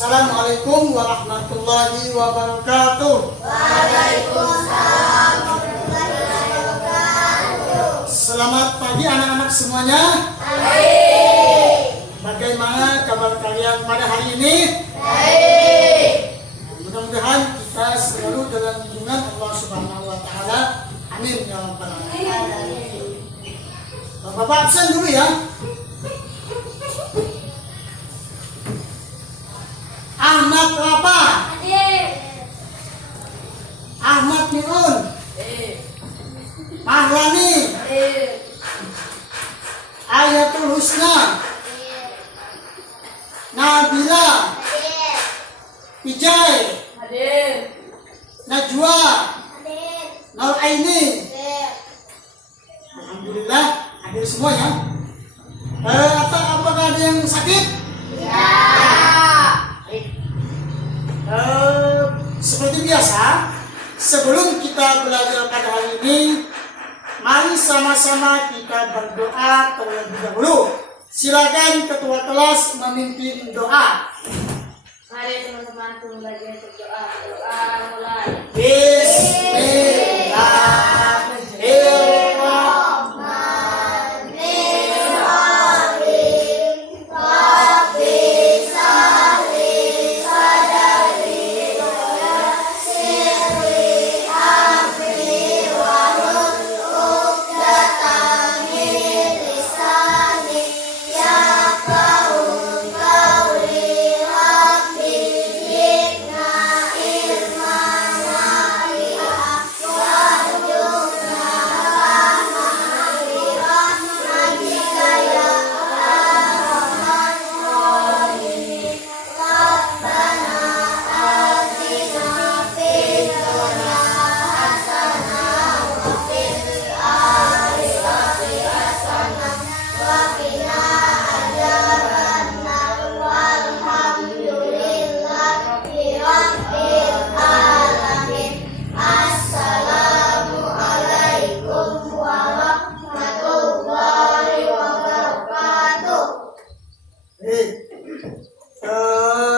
Assalamualaikum warahmatullahi wabarakatuh. Waalaikumsalam warahmatullahi wabarakatuh. Selamat pagi anak-anak semuanya. Baik. Bagaimana kabar kalian pada hari ini? Baik. Mudah-mudahan kita selalu dalam lindungan Allah Subhanahu wa taala. Amin ya rabbal alamin. Bapak absen dulu ya. Ahmad apa? Ahmad Miun. Mahlani. Ayatul Husna. Nabila. Vijay. Najwa. Nur Aini. Alhamdulillah hadir semua ya. Apakah ada yang sakit? Seperti biasa, sebelum kita belajar pada hari ini, mari sama-sama kita berdoa terlebih dahulu. Silakan ketua kelas memimpin doa. Mari teman-teman belajar berdoa. Doa mulai.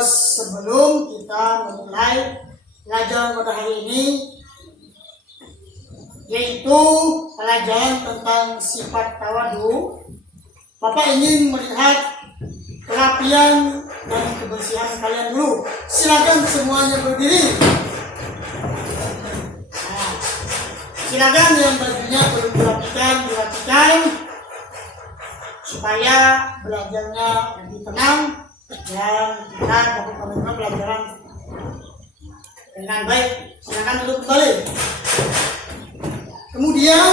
Sebelum kita memulai pelajaran pada hari ini, yaitu pelajaran tentang sifat tawadu, Bapak ingin melihat kerapian dan kebersihan kalian dulu. Silakan semuanya berdiri. Silakan yang bajunya belum dirapikan supaya belajarnya lebih tenang dan kita dapat menerima pelajaran dengan baik. Silakan duduk kembali. Kemudian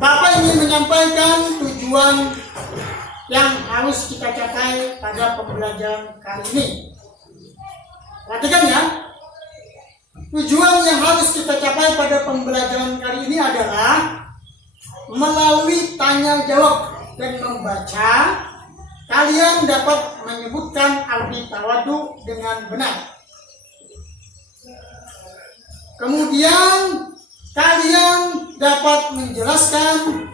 Bapak ingin menyampaikan tujuan yang harus kita capai pada pembelajaran kali ini. Perhatikan ya. Tujuan yang harus kita capai pada pembelajaran kali ini adalah melalui tanya jawab dan membaca, kalian dapat menyebutkan arti tawadu dengan benar. Kemudian kalian dapat menjelaskan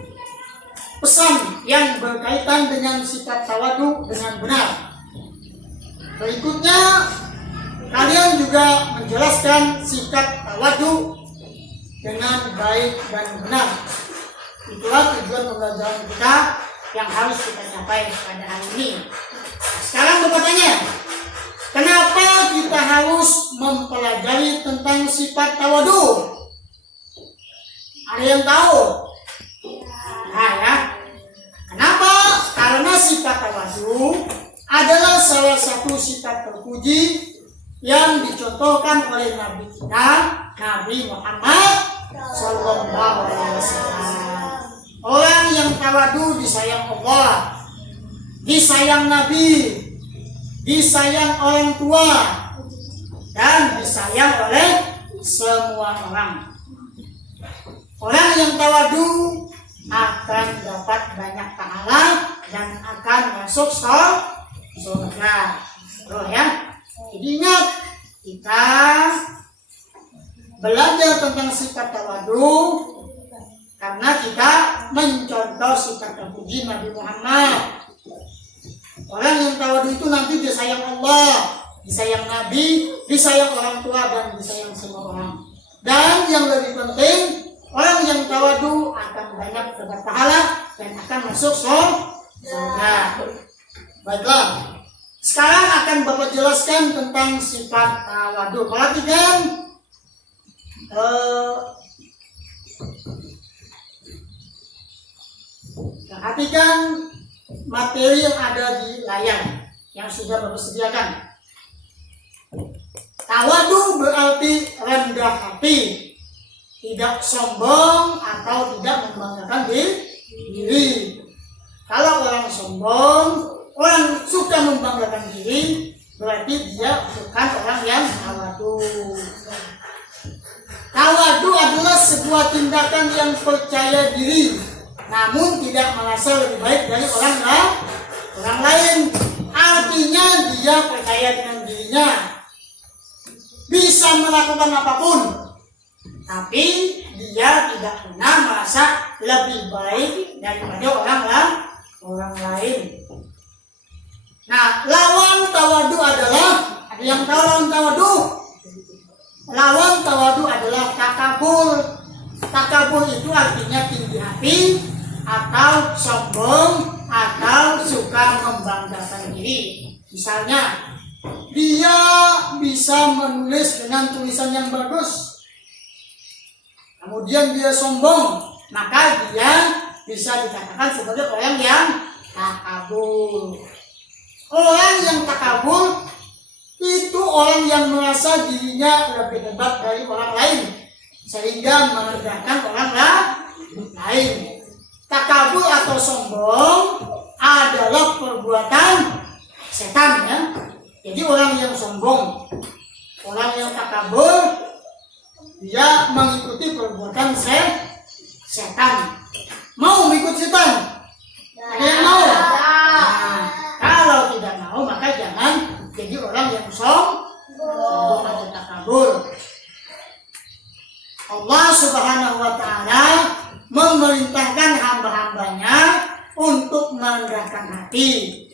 pesan yang berkaitan dengan sifat tawadu dengan benar. Berikutnya, kalian juga menjelaskan sikap tawadu dengan baik dan benar. Itulah tujuan pembelajaran kita yang harus kita capai pada hari ini. Sekarang Bapak tanya, kenapa kita harus mempelajari tentang sifat tawadu? Ada yang tahu? Nah ya, kenapa? Karena sifat tawadu adalah salah satu sifat terpuji yang dicontohkan oleh Nabi kita, Nabi Muhammad Sallallahu Alaihi Wasallam. Orang yang tawadu disayang Allah, disayang Nabi, disayang orang tua, dan disayang oleh semua orang. Orang yang tawadu akan dapat banyak pahala dan akan masuk surga. Oh ya. Jadi ingat, kita belajar tentang sifat tawadu karena kita mencontoh sifat terpuji Nabi Muhammad. Orang yang tawadu itu nanti disayang Allah, disayang Nabi, disayang orang tua, dan disayang semua orang. Dan yang lebih penting, orang yang tawadu akan banyak dapat pahala dan akan masuk surga. Baiklah, sekarang akan Bapak jelaskan tentang sifat tawadu. Perhatikan materi yang ada di layar yang sudah Bapak sediakan. Tawadu berarti rendah hati, tidak sombong atau tidak membanggakan diri. Kalau orang sombong, orang suka membanggakan diri, berarti dia bukan orang yang tawadu. Tawadu adalah sebuah tindakan yang percaya diri, namun tidak merasa lebih baik dari orang lain. Artinya dia percaya dengan dirinya, bisa melakukan apapun, tapi dia tidak pernah merasa lebih baik daripada orang lain. Nah, lawan tawadu adalah, ada yang tahu lawan tawadu? Lawan tawadu adalah takabur. Takabur itu artinya tinggi hati, atau sombong, atau suka membanggakan diri. Misalnya, dia bisa menulis dengan tulisan yang bagus, kemudian dia sombong, maka dia bisa dikatakan sebagai orang yang takabur. Orang yang takabur itu orang yang merasa dirinya lebih hebat dari orang lain, sehingga merendahkan orang lain. Takabur atau sombong adalah perbuatan setan, ya. Jadi orang yang sombong, orang yang takabur, dia mengikuti perbuatan setan. Mau mengikut setan? Ada yang mau? Nah, kalau tidak mau, maka jangan jadi orang yang sombong atau takabur. Allah Subhanahu wa Ta'ala memerintahkan hamba-hambanya untuk merendahkan hati.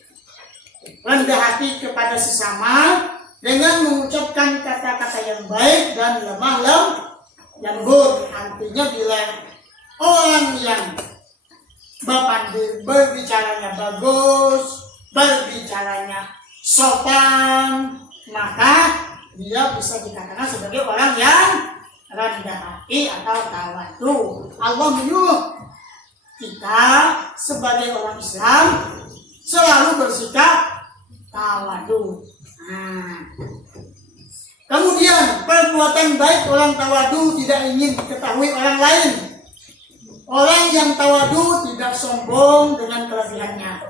Rendah hati kepada sesama dengan mengucapkan kata-kata yang baik dan lemah lembut. Artinya bila orang yang berbicaranya bagus, berbicaranya sopan, maka dia bisa dikatakan sebagai orang yang rendah hati atau tawadu. Allah menyuruh kita sebagai orang Islam selalu bersikap tawadu. Kemudian perbuatan baik orang tawadu tidak ingin diketahui orang lain. Orang yang tawadu tidak sombong dengan kelebihannya.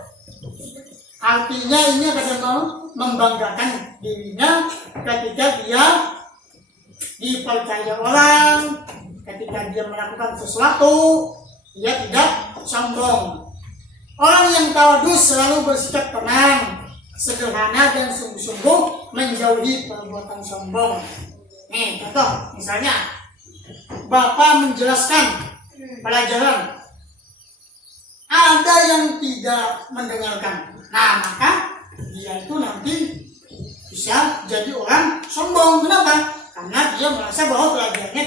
Artinya ini adalah membanggakan dirinya ketika dia dipercaya orang, ketika dia melakukan sesuatu, dia tidak sombong. Orang yang tawadu selalu bersikap tenang, sederhana, dan sungguh-sungguh menjauhi perbuatan sombong. Nih, contoh, misalnya Bapak menjelaskan pelajaran, ada yang tidak mendengarkan. Nah, maka dia itu nanti bisa jadi orang sombong. Kenapa? Karena dia merasa bahwa pelajarannya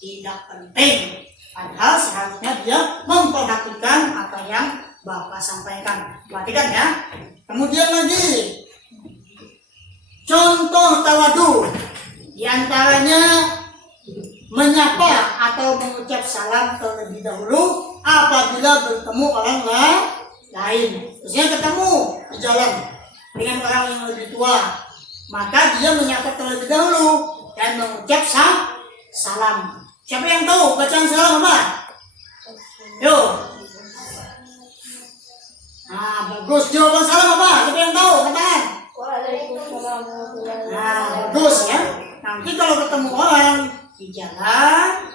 tidak penting. Padahal seharusnya dia memperhatikan apa yang Bapak sampaikan. Perhatikan ya. Kemudian lagi, contoh tawadu, di antaranya menyapa atau mengucap salam terlebih dahulu apabila bertemu orang lain. Misalnya ketemu di jalan dengan orang yang lebih tua, maka dia menyapa terlebih dahulu dan mengucap salam. Siapa yang tahu bacaan salam apa? Yuk. Nah, bagus. Jawaban salam apa? Siapa yang tahu? Katakan. Waalaikumsalam. Nah, bagus ya. Nanti kalau ketemu orang di jalan,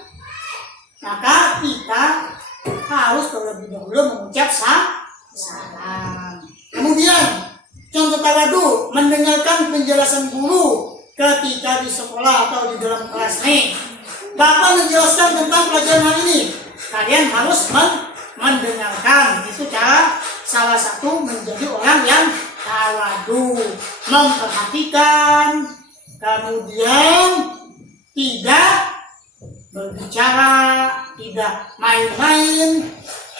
maka kita harus terlebih dahulu mengucap salam. Kemudian, contoh tawadu, mendengarkan penjelasan guru ketika di sekolah atau di dalam kelas. Nih, Bapak menjelaskan tentang pelajaran hari ini, kalian harus mendengarkan. Itu cara salah satu menjadi orang yang tawadu, memperhatikan, kemudian tidak berbicara, tidak main-main.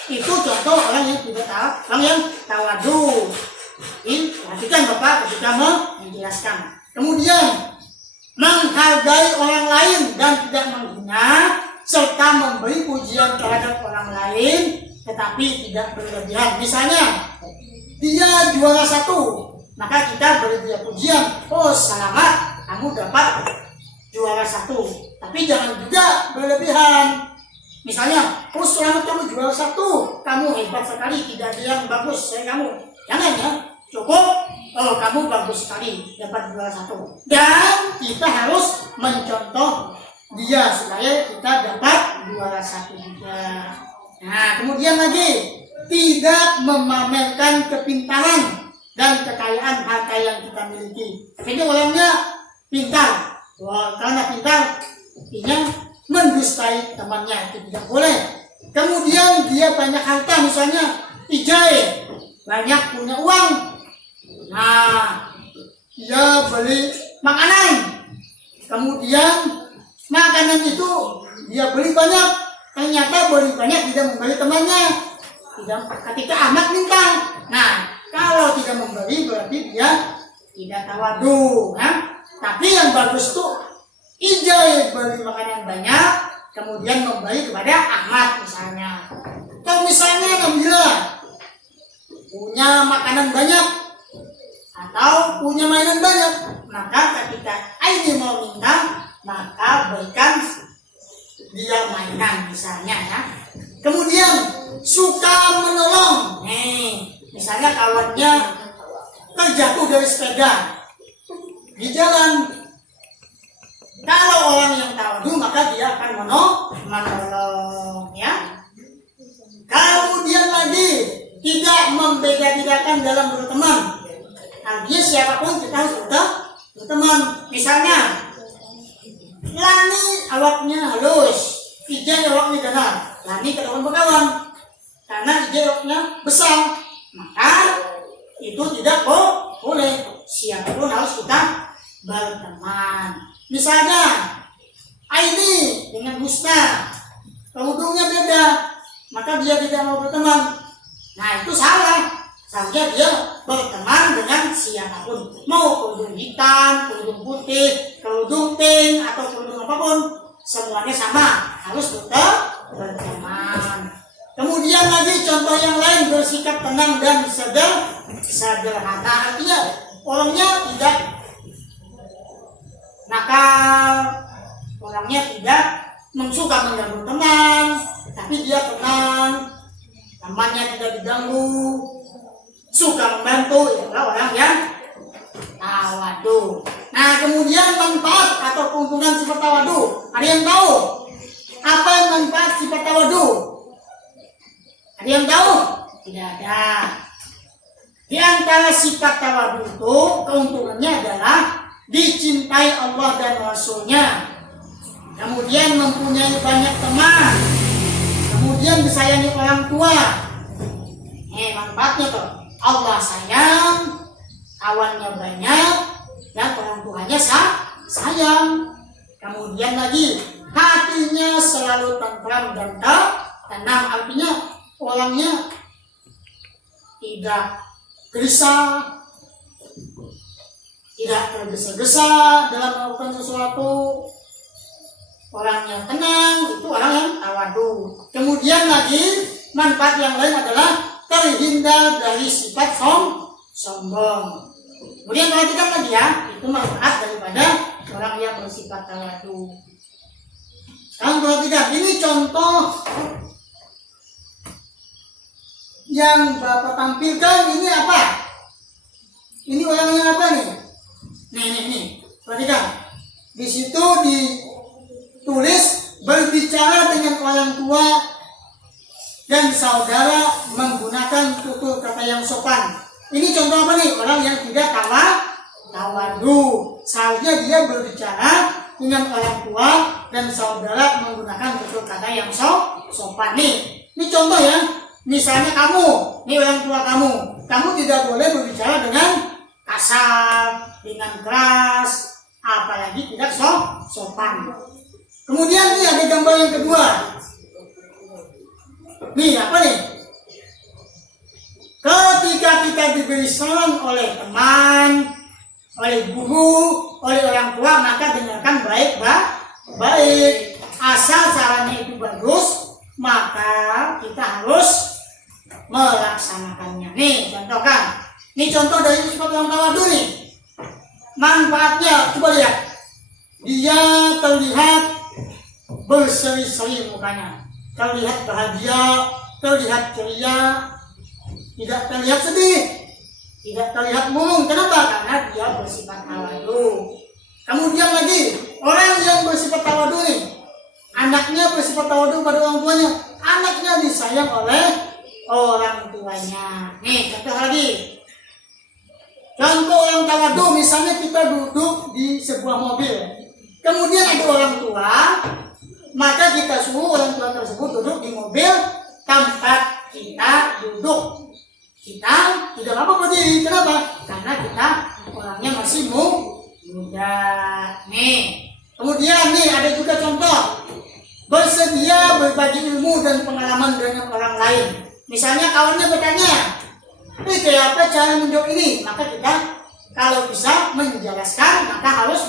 Itu contoh orang yang tidak tahu, orang yang tawadu. Jadi perhatikan Bapak ketika menjelaskan. Kemudian menghargai orang lain dan tidak menghina, serta memberi pujian terhadap orang lain, tetapi tidak berlebihan. Misalnya dia juara 1, maka kita beri dia pujian. Oh selamat, kamu dapat juara 1. Tapi jangan juga berlebihan. Misalnya, oh selamat kamu juara 1, kamu hebat sekali, tidak ada yang bagus saya kamu. Jangan ya, cukup. Oh kamu bagus sekali, dapat juara 1. Dan kita harus mencontoh dia supaya kita dapat juara 1 juga. Nah kemudian lagi, tidak memamerkan kepintaran dan kekayaan harta yang kita miliki. Jadi orangnya pintar. Wah, karena pintar, artinya mendustai temannya, itu tidak boleh. Kemudian dia banyak harta, misalnya Ijai banyak punya uang. Nah, dia beli makanan. Kemudian makanan itu dia beli banyak. Ternyata beli banyak tidak memberi temannya. Tidak, ketika Ahmad minta. Nah, kalau tidak memberi berarti dia tidak tawadu. Nah, tapi yang bagus tuh Ijai beli makanan banyak, kemudian memberi kepada Ahmad misalnya. Atau misalnya Nabila punya makanan banyak atau punya mainan banyak, maka ketika Aini mau minta, maka berikan dia mainan misalnya ya. Kemudian suka menolong. Misalnya kawannya terjatuh dari sepeda di jalan. Kalau orang yang tawadu maka dia akan menolong ya. Kemudian lagi tidak membeda-bedakan dalam berteman. Artinya siapapun kita harus berteman. Misalnya Lani awaknya halus, Ijai awaknya ganas. Lani kawan-kawan. Karena Ijai awaknya besar, maka itu tidak boleh. Siapapun harus kita berteman. Misalnya Aini dengan Husna, kerudungnya beda, maka dia tidak mau berteman. Nah itu salah. Seharusnya dia berteman dengan siapapun. Mau kerudung hitam, kerudung putih, kerudung pink, atau kerudung apapun, semuanya sama, harus berteman. Kemudian lagi contoh yang lain, bersikap tenang dan sederhana. Artinya orangnya tidak nakal, orangnya tidak suka mengganggu teman, tapi dia tenang, temannya tidak diganggu, suka membantu, ya orang yang tawadu. Nah kemudian manfaat atau keuntungan sifat tawadu, ada yang tahu apa yang manfaat sifat tawadu? Ada yang tahu? Tidak ada. Di antara sifat tawadu itu keuntungannya adalah dicintai Allah dan Rasulnya, kemudian mempunyai banyak teman, kemudian disayangi orang tua. Manfaatnya tuh Allah sayang, kawannya banyak, dan orang tuanya sayang. Kemudian lagi hatinya selalu tentram dan tenang, artinya orangnya tidak gelisah, tidak tergesa-gesa dalam melakukan sesuatu, orangnya tenang, itu orang yang tawadu. Kemudian lagi manfaat yang lain adalah terhindar dari sifat sombong. Kemudian perhatikan lagi ya, itu manfaat daripada orang yang bersifat tawadu. Sekarang perhatikan, ini contoh yang Bapak tampilkan ini apa? Ini orangnya apa nih? Nih, perhatikan. Di situ ditulis berbicara dengan orang tua dan saudara menggunakan tutur kata yang sopan. Ini contoh apa nih? Orang yang tidak tawadu. Seharusnya dia berbicara dengan orang tua dan saudara menggunakan tutur kata yang sopan. Ini contoh ya. Misalnya kamu, ini orang tua kamu. kamu tidak boleh berbicara dengan kasar, dengan keras, apalagi tidak sopan. Kemudian nih ada gambar yang kedua. Nih apa nih? Ketika kita diberi saran oleh teman, oleh guru, oleh orang tua, maka dengarkan baik. Asal sarannya itu bagus, maka kita harus melaksanakannya. Nih contohkan. Ini contoh dari sifat orang tawadu nih. Manfaatnya coba lihat. Dia terlihat berseri-seri mukanya, terlihat bahagia, terlihat ceria, tidak terlihat sedih, tidak terlihat murung. Kenapa? Karena dia bersifat tawadu. Kemudian lagi, orang yang bersifat tawadu nih, anaknya bersifat tawadu pada orang tuanya, anaknya disayang oleh orang tuanya. Nih, contoh lagi. Contoh orang tawadu, misalnya kita duduk di sebuah mobil. Kemudian ada orang tua, maka kita suruh orang tua tersebut duduk di mobil tempat kita duduk. Kita tidak apa berdiri. Kenapa? Karena kita orangnya masih muda. Nih. Kemudian nih ada juga contoh. Bersedia berbagi ilmu dan pengalaman dengan orang lain. Misalnya kawannya bertanya, ini kayak apa cara menjawab ini? Maka kita kalau bisa menjelaskan, maka harus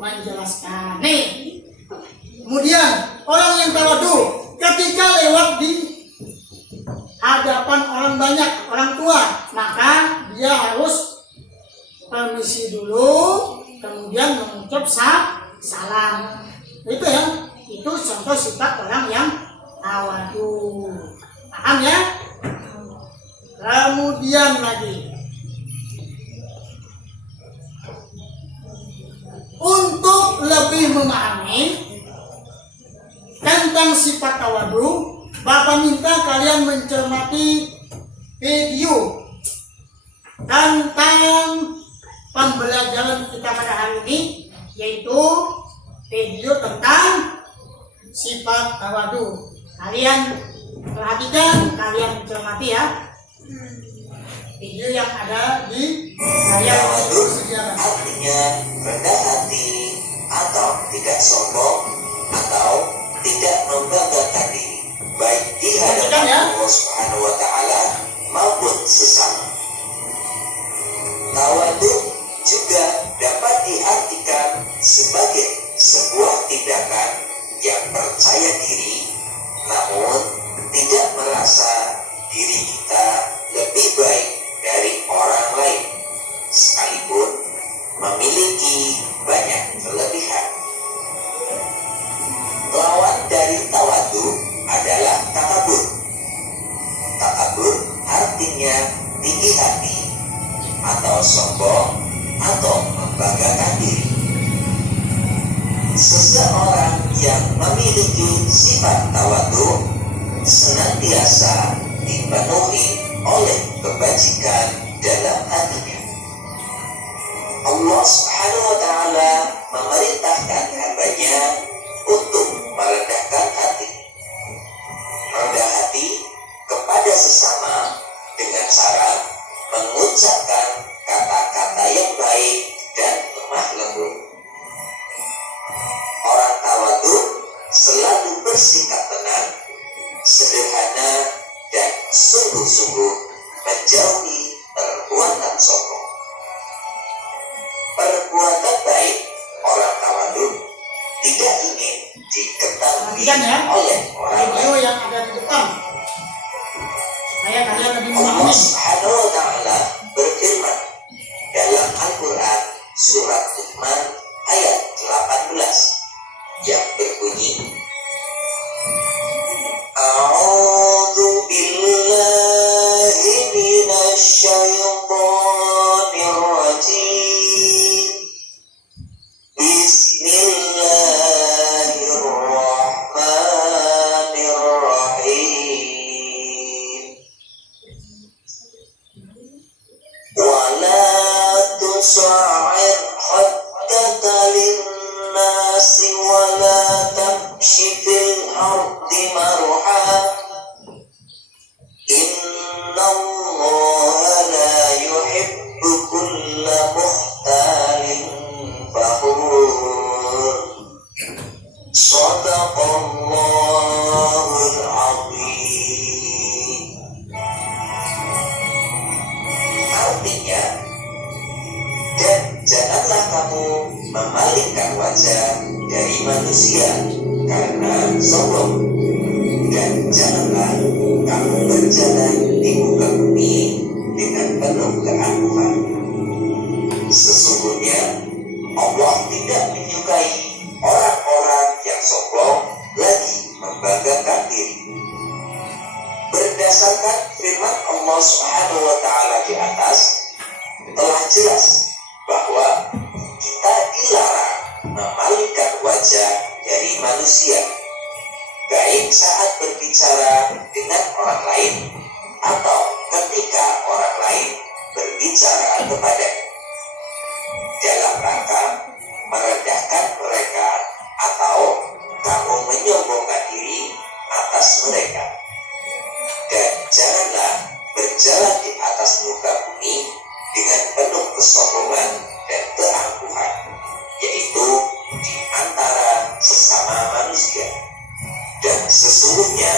menjelaskan. Nih. Kemudian orang yang tawadu ketika lewat di hadapan orang banyak, orang tua, maka dia harus permisi dulu, kemudian mengucap salam. Itu ya, itu contoh sifat orang yang tawadu. Paham ya? Kemudian lagi, untuk lebih memahami tentang sifat tawadu, Bapak minta kalian mencermati video tentang pembelajaran kita pada hari ini, yaitu video tentang sifat tawadu. Kalian perhatikan, kalian mencermati ya. Video yang ada di layar Tawadu artinya rendah hati atau tidak sombong atau tidak membanggakan diri, baik di hadapan Allah Subhanahu wa Ta'ala maupun sesama. Tawadu juga dapat diartikan sebagai sebuah tindakan yang percaya diri, namun tidak merasa diri kita lebih baik dari orang lain, sekalipun memiliki banyak kelebihan. Lawan dari tawadu adalah takabur. Takabur artinya tinggi hati atau sombong atau membanggakan diri. Seseorang yang memiliki sifat tawadu senantiasa dipenuhi oleh kebajikan dalam hatinya. Allah Subhanahu wa Ta'ala memerintahkan hambanya untuk merendahkan hati. Rendah hati kepada sesama dengan cara mengucapkan kata-kata yang baik dan lemah lembut. Orang tawadu selalu bersikap tenang, sederhana, dan sungguh-sungguh menjauhi perbuatan sombong. Perbuatan baik orang tawadu tidak ingin diketahui oleh orang lain. Yang ada di depan, supaya kalian lebih Allah memahami. Subhanahu wa Ta'ala berfirman dalam Al-Quran surat Luqman ayat 18 yang berbunyi, A'udzu billahi minasy syaithanir rajim. Bismillahirrahmanirrahim. Wala tusa'ir haddaka linnasi wala tamshi fil ardi marha. Innallaha la diri. Berdasarkan firman Allah Subhanahu wa taala di atas, telah jelas bahwa kita dilarang memalingkan wajah dari manusia, baik saat berbicara dengan orang lain atau ketika orang lain berbicara kepadanya, dalam rangka merendahkan mereka atau kamu menyombongkan diri atas mereka. Dan janganlah berjalan di atas muka bumi dengan penuh kesombongan dan keangkuhan, yaitu di antara sesama manusia. Dan sesungguhnya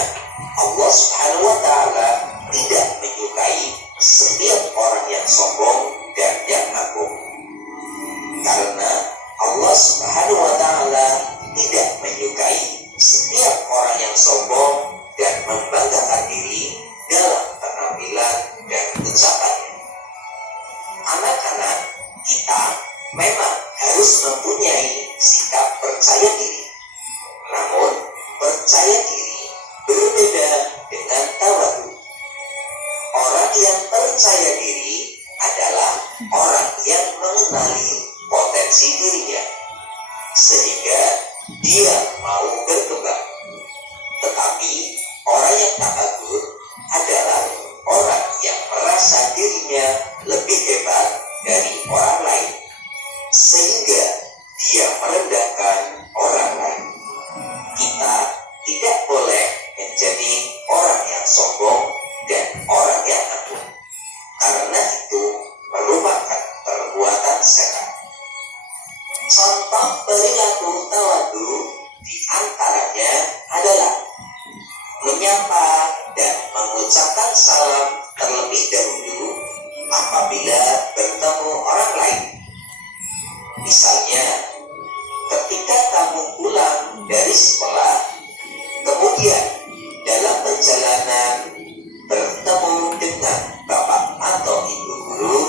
Allah Subhanahu wa taala tidak menyukai setiap orang yang sombong dan yang agung. Karena Allah Subhanahu wa taala tidak menyukai setiap orang yang sombong dan membanggakan diri dalam penampilan dan ucapannya. Anak-anak kita memang harus mempunyai sikap percaya diri. Namun, percaya diri berbeda dengan tawadhu. Orang yang percaya diri adalah orang yang mengenali potensi dirinya, sehingga dia mau berkembang. Tetapi orang yang takabur adalah orang yang merasa dirinya lebih hebat dari orang lain, sehingga dia merendahkan orang lain. Kita tidak boleh menjadi orang yang sombong dan orang yang agung, karena itu merupakan perbuatan setan. Contoh perilaku tawadhu di antaranya adalah menyapa dan mengucapkan salam terlebih dahulu apabila bertemu orang lain. Misalnya, ketika kamu pulang dari sekolah, kemudian dalam perjalanan bertemu dengan bapak atau ibu guru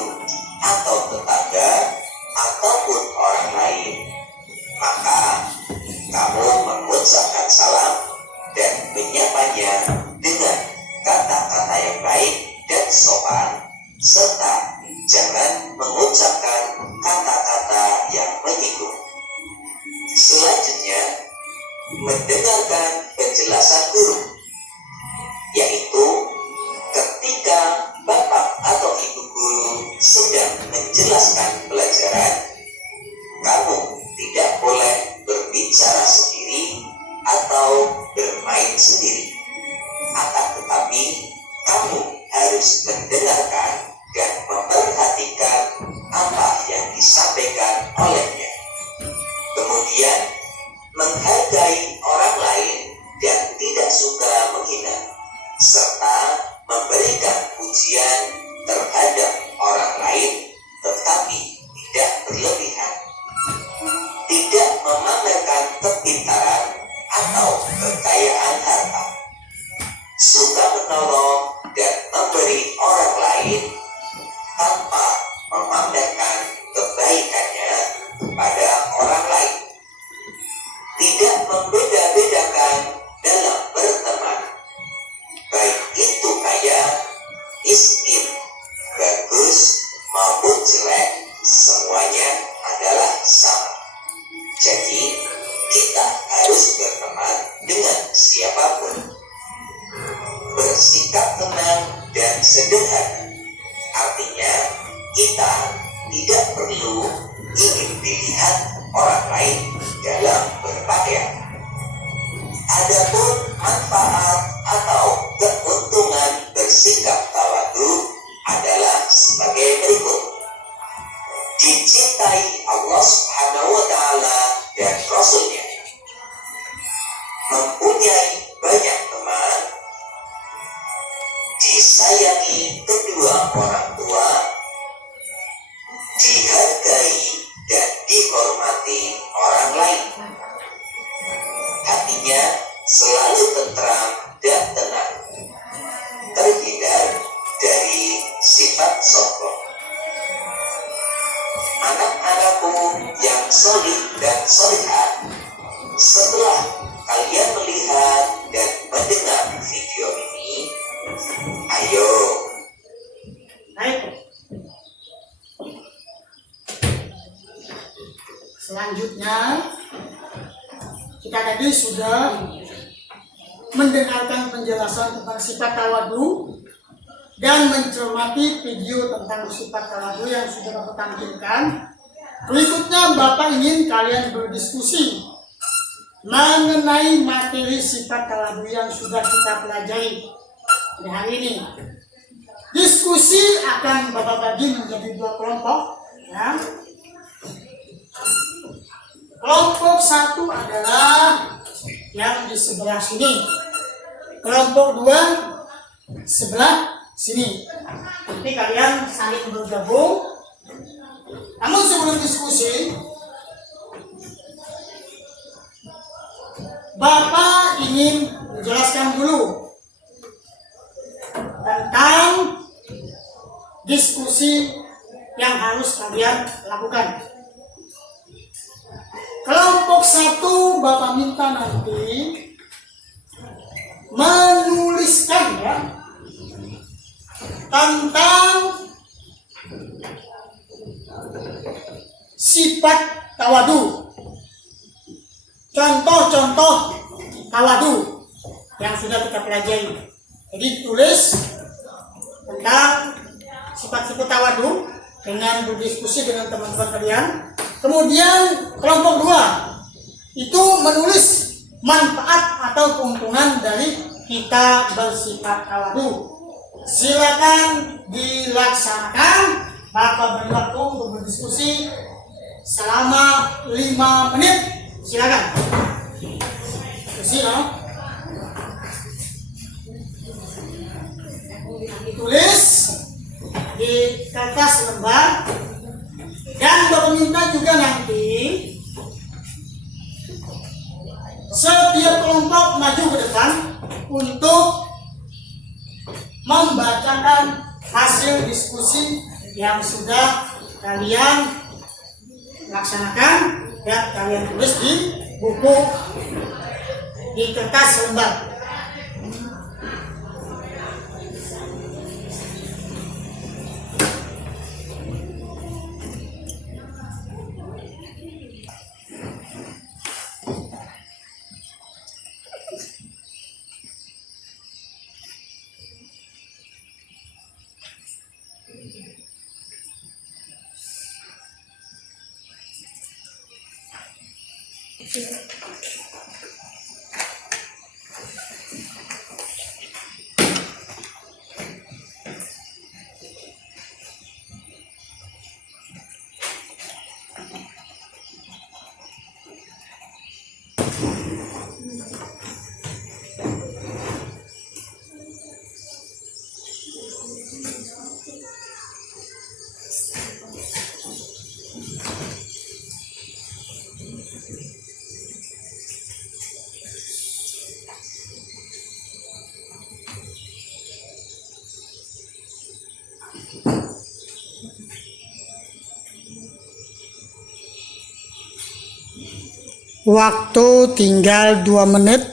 atau tetangga ataupun orang lain, maka kamu mengucapkan salam dan menyapanya dengan kata-kata yang baik dan sopan, serta jangan mengucapkan kata-kata yang menyinggung. Selanjutnya, mendengarkan penjelasan guru, yaitu ketika bapak atau ibu guru sedang menjelaskan pelajaran, kamu tidak boleh berbicara sendiri atau bermain sendiri. Akan tetapi, kamu harus mendengarkan dan memperhatikan apa yang disampaikan olehnya. Kemudian, menghargai orang lain dan tidak suka menghina, serta memberikan pujian terhadap orang lain, tetapi tidak berlebihan. Tidak memamerkan kepintaran atau kekayaan harta. Suka menolong dan memberi orang lain tanpa memamerkan kebaikannya kepada orang lain. Tidak membeda-bedakan dalam berteman, baik itu kaya, miskin, bagus maupun jelek, semuanya adalah sama. Jadi, kita harus berteman dengan siapapun. Bersikap tenang dan sederhana, artinya kita tidak perlu ingin dilihat orang lain dalam berpakaian. Adapun manfaat atau keuntungan bersikap tawadhu adalah sebagai berikut. Dicintai Allah Subhanahu wa taala dan Rasul-Nya. Mempunyai banyak teman. Disayangi kedua orang tua. Dihargai dan dihormati orang lain. Hatinya selalu tentram dan tenang. Terhindar dari sifat sombong. Anak-anakku yang solih dan solihah, setelah kalian melihat dan mendengar selanjutnya kita tadi sudah mendengarkan penjelasan tentang sifat tawadu dan mencermati video tentang sifat tawadu yang sudah Bapak tampilkan. Berikutnya Bapak ingin kalian berdiskusi mengenai materi sifat tawadu yang sudah kita pelajari pada hari ini. Diskusi akan Bapak bagi menjadi 2 kelompok, ya. Kelompok 1 adalah yang di sebelah sini, kelompok 2 sebelah sini. Nanti kalian saling bergabung. Namun sebelum diskusi, Bapak ingin menjelaskan dulu tentang diskusi yang harus kalian lakukan. Kelompok 1 Bapak minta nanti menuliskan, ya, tentang sifat tawadu, contoh-contoh tawadu yang sudah kita pelajari. Jadi tulis tentang sifat-sifat tawadu dengan berdiskusi dengan teman-teman kalian. Kemudian kelompok 2 itu menulis manfaat atau keuntungan dari kita bersifat tawadu. Silakan dilaksanakan. Bapak beri waktu untuk berdiskusi selama 5 menit. Silakan. Diskusi, no? Ditulis di kertas lembar. Dan Bapak minta juga nanti setiap kelompok maju ke depan untuk membacakan hasil diskusi yang sudah kalian laksanakan dan kalian tulis di buku, di kertas lembar. Waktu tinggal 2 menit.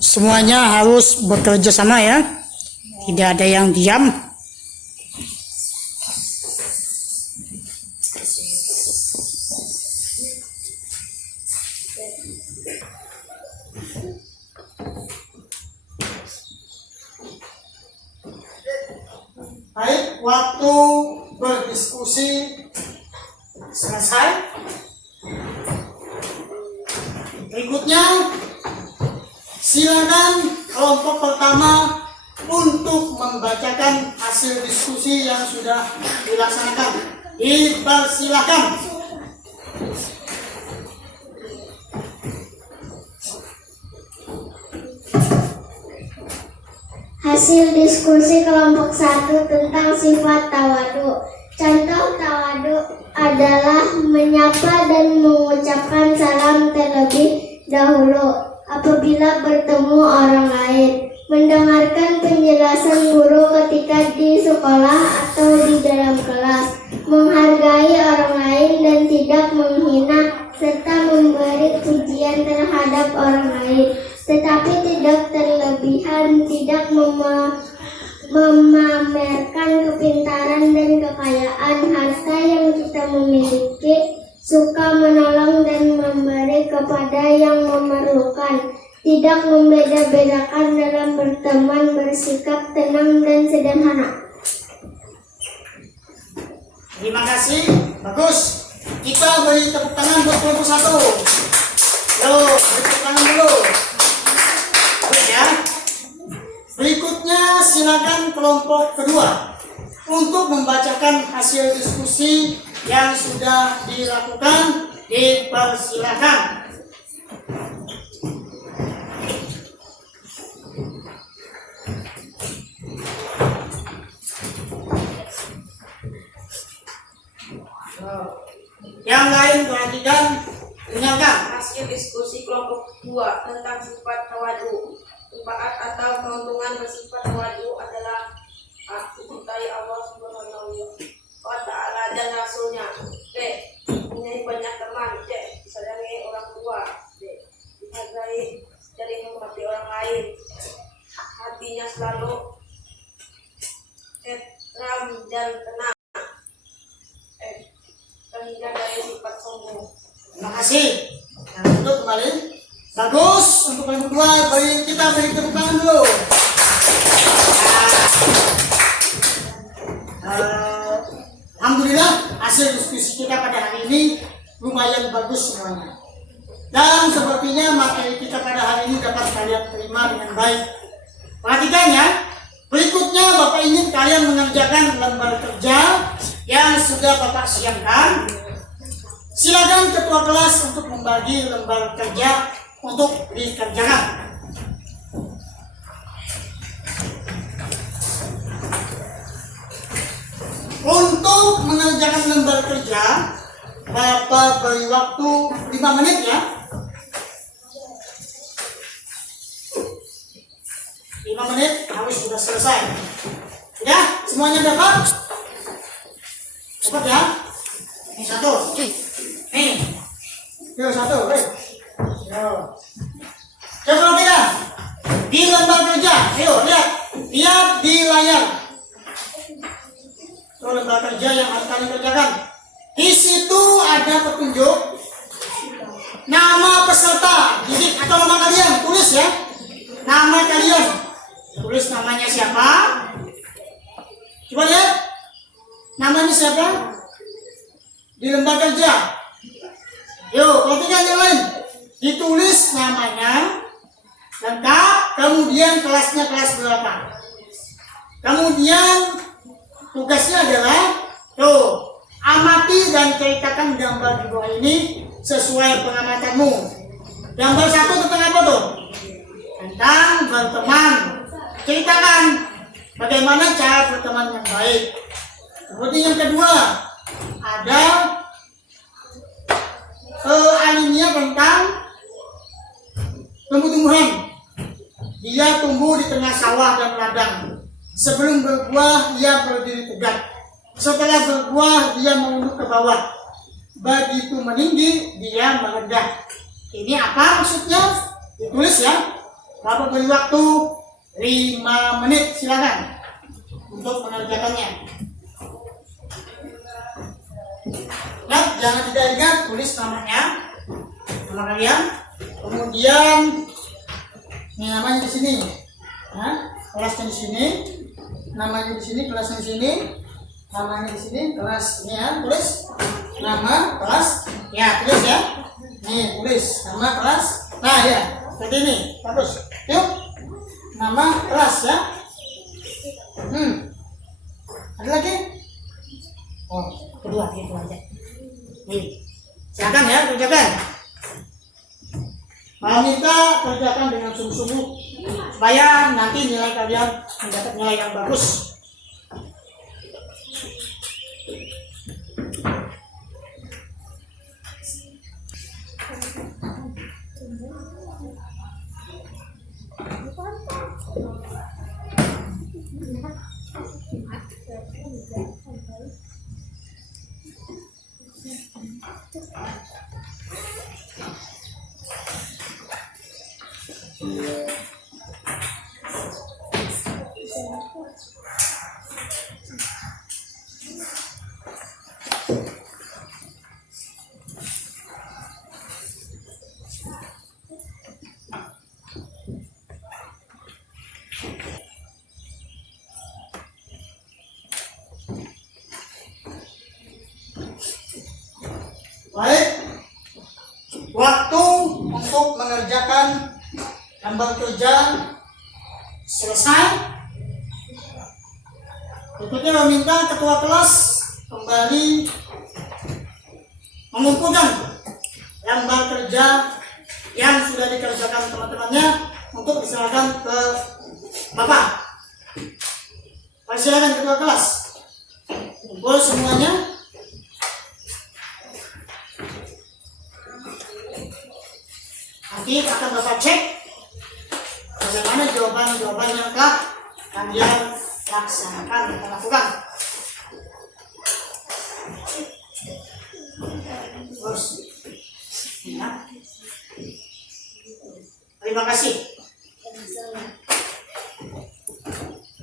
Semuanya harus bekerja sama, ya. Tidak ada yang diam. Baik, waktu berdiskusi selesai. Berikutnya, silakan kelompok pertama untuk membacakan hasil diskusi yang sudah dilaksanakan. Dipersilakan. Hasil diskusi kelompok 1 tentang sifat tawadu. Contoh tawadu adalah menyapa dan mengucapkan salam terlebih dahulu apabila bertemu orang lain, mendengarkan penjelasan guru ketika di sekolah atau di dalam kelas, menghargai orang lain dan tidak menghina, serta memberi pujian terhadap orang lain, tetapi tidak terlebihan, tidak memamerkan kepintaran dan kekayaan, harta yang kita memiliki, suka menolong dan memberi kepada yang memerlukan, tidak membeda-bedakan dalam berteman, bersikap tenang dan sederhana. Terima kasih, bagus. Kita beri tepuk tangan buat kelompok 1. Yo, beri tepuk tangan dulu. Bagus ya. Berikutnya silakan kelompok kedua untuk membacakan hasil diskusi yang sudah dilakukan. Dipersilakan. Yang lain perhatikan, dengarkan. Hasil diskusi kelompok 2 tentang sifat tawadu. Manfaat atau keuntungan bersifat tawadu adalah mencintai Allah Subhanahu wa Ta'ala dan Rasulnya. B. Mempunyai banyak teman. C. Disayangi orang tua. D. Dihargai dari menghormati orang lain. Hatinya selalu tenang dan tenang. Terhindar dari sifat sombong. Terima kasih. Yang duduk kembali. Bagus. Untuk yang kedua, kita beri tepuk tangan dulu. Alhamdulillah hasil diskusi kita pada hari ini lumayan bagus semuanya. Dan sepertinya materi kita pada hari ini dapat kalian terima dengan baik. Perhatikan ya. Berikutnya Bapak ingin kalian mengerjakan lembar kerja yang sudah Bapak siapkan. Silakan ketua kelas untuk membagi lembar kerja untuk dikerjakan. Untuk mengerjakan lembar kerja, Bapak beri waktu 5 menit ya. 5 menit harus sudah selesai. Ya, semuanya dapat? Dapat ya? Ini 1. Nih. Yo 1, Yo. Coba perhatikan. Di lembar kerja, ayo lihat. Lihat di layar. Itu lembar kerja yang harus kalian kerjakan. Di situ ada petunjuk nama peserta didik atau nama kalian. Tulis ya. Nama kalian. Tulis namanya siapa. Coba lihat. Namanya siapa? Di lembar kerja. Yuk, perhatikan yang lain. Ditulis namanya, lengkap, kemudian kelasnya kelas berapa. Kemudian tugasnya adalah, amati dan ceritakan gambar di bawah ini sesuai pengamatanmu. Gambar 1 tentang apa tuh? Tentang berteman. Ceritakan bagaimana cara berteman yang baik. Kemudian yang kedua, ada alinea tentang tumbuh-tumbuhan. Dia tumbuh di tengah sawah dan ladang. Sebelum berbuah, dia berdiri tegak. Setelah berbuah, dia menunduk ke bawah. Begitu meninggi, dia merendah. Ini apa maksudnya? Ditulis ya. Bapak beri waktu 5 menit, silakan untuk mengerjakannya. Nah, jangan tidak ingat, tulis namanya, nama kalian, kemudian ini namanya di sini, kelasnya di sini, namanya di sini, kelasnya di sini, namanya di sini, kelas ini ya, tulis nama kelas, ya tulis ya, nih tulis nama kelas, nah ya, seperti ini, bagus, yuk, nama kelas ya, ada lagi, kedua itu aja. Nih, silakan ya, kerjakan. Malam kita kerjakan dengan sungguh-sungguh supaya nanti nilai kalian mendapat nilai yang bagus. Baik, waktu untuk mengerjakan gambar kerja selesai. Berikutnya meminta ketua kelas kembali mengumpulkan gambar kerja yang sudah dikerjakan teman-temannya untuk diserahkan ke Bapak. Silakan ketua kelas, kumpul semuanya. Nanti akan Bapak cek bagaimana jawaban-jawaban yang telah kalian laksanakan dan lakukan. Terus, ya. Terima kasih.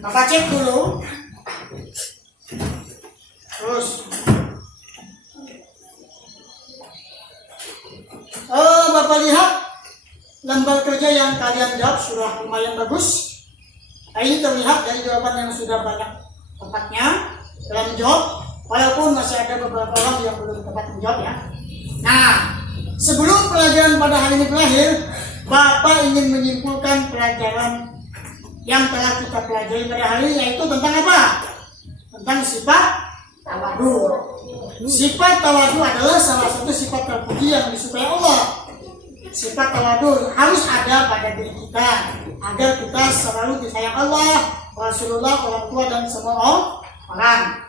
Bapak cek dulu. Terus, Bapak lihat lembar kerja yang kalian jawab sudah lumayan bagus. Ini terlihat dari jawaban yang sudah banyak tepatnya dalam menjawab, walaupun masih ada beberapa orang yang belum tepat menjawab ya. Nah, sebelum pelajaran pada hari ini berakhir, Bapak ingin menyimpulkan pelajaran yang telah kita pelajari pada hari ini, yaitu tentang apa? Tentang sifat tawadu. Sifat tawadu adalah salah satu sifat terpuji yang disukai Allah. Sifat tawadu harus ada pada diri kita agar kita selalu disayang Allah, Rasulullah, orang tua dan semua orang.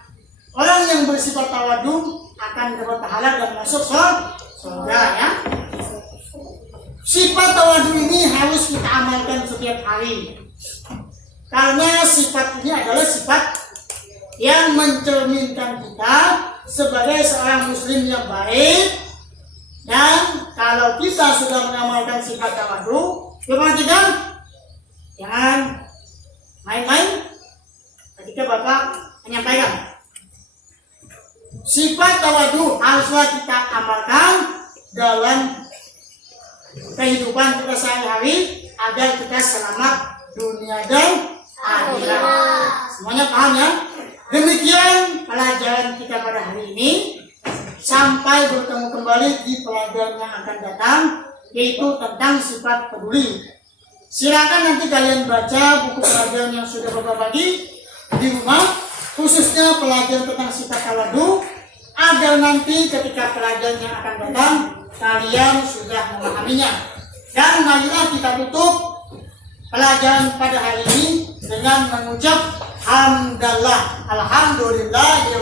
Orang yang bersifat tawadu akan dapat pahala dan masuk surga ya. Sifat tawadu ini harus kita amalkan setiap hari. Karena sifat ini adalah sifat yang mencerminkan kita sebagai seorang muslim yang baik. Dan kalau kita sudah mengamalkan sifat tawadu, perhatikan, jangan main-main ketika Bapak menyampaikan. Sifat tawadu haruslah kita amalkan dalam kehidupan kita sehari-hari agar kita selamat dunia dan akhirat. Semuanya paham ya? Demikian pelajaran kita pada hari ini. Sampai bertemu kembali di pelajaran yang akan datang, yaitu tentang sifat peduli. Silakan nanti kalian baca buku pelajaran yang sudah Bapak bagi di rumah, khususnya pelajaran tentang sifat tawadu, agar nanti ketika pelajaran yang akan datang kalian sudah memahaminya. Dan marilah kita tutup pelajaran pada hari ini dengan mengucap hamdalah, alhamdulillah.